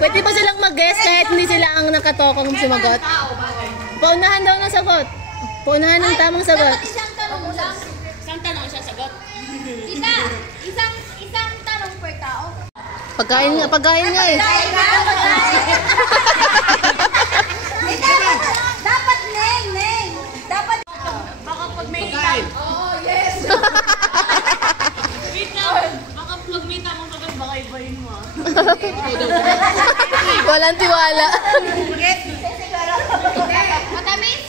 Pwede ba silang mag-guess kahit hindi sila ang nakatokong sumagot? Paunahan daw ng sagot. Paunahan ng tamang sagot. Isang tanong lang. Isang tanong siya sagot. Tita, isang tanong per tao. Pagkain nga eh. Dapat neng. Dapat. Baka pag may itang. Oh, yes. Wait lang. Baka pag may itang mo sagot, baka ibahin mo. Walang tiwala. Matamis?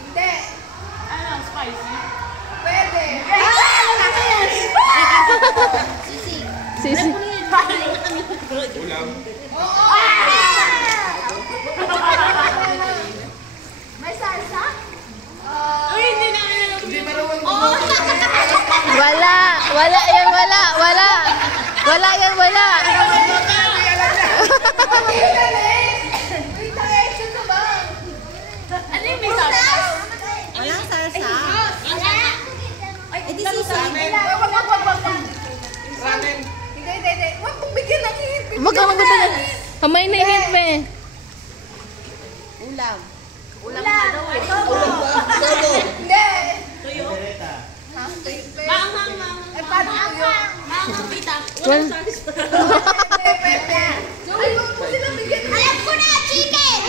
Hindi. Ano, spicy? Pwede. Sisi. Ulam. May salsa? Uy, hindi namin alam. Hindi marunong Wala yan, wala. Ano yung may salsa? Walang salsa. Ay, di sisi. ramen. Hindi. Huwag mong bigyan ng hint. Wag ka magbibigay. Kamay na hint me. Ulam. Ulam nga daw eh. Hindi. Tuyo. Ha? Maanghang. Eh, paano tuyo? Maanghang tita. Well, Walang salsa. Pwede. Ay, huwag mo silang bigyan ng hint. Alam ko na, chicken!